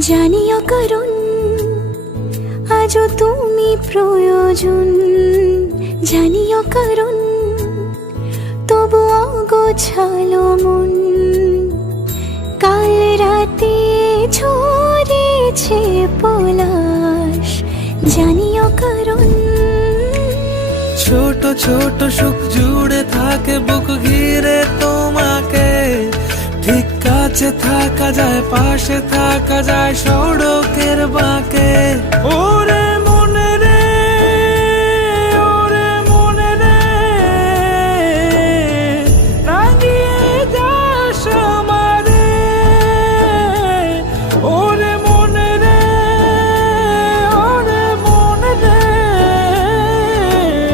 জানিও কারণ আজও তুমি প্রয়োজন, জানিও কারণ তবু অগোছালো মন। কাল রাতে ঝরেছে পলাশ, জানিও কারণ। ছোট ছোট সুখ জুড়ে থাকে বুক ঘিরে তোমাকে, ঠিক কাছে থাকা যায়, পাশে থাকা যায় সড়কের বাঁকে। ওরে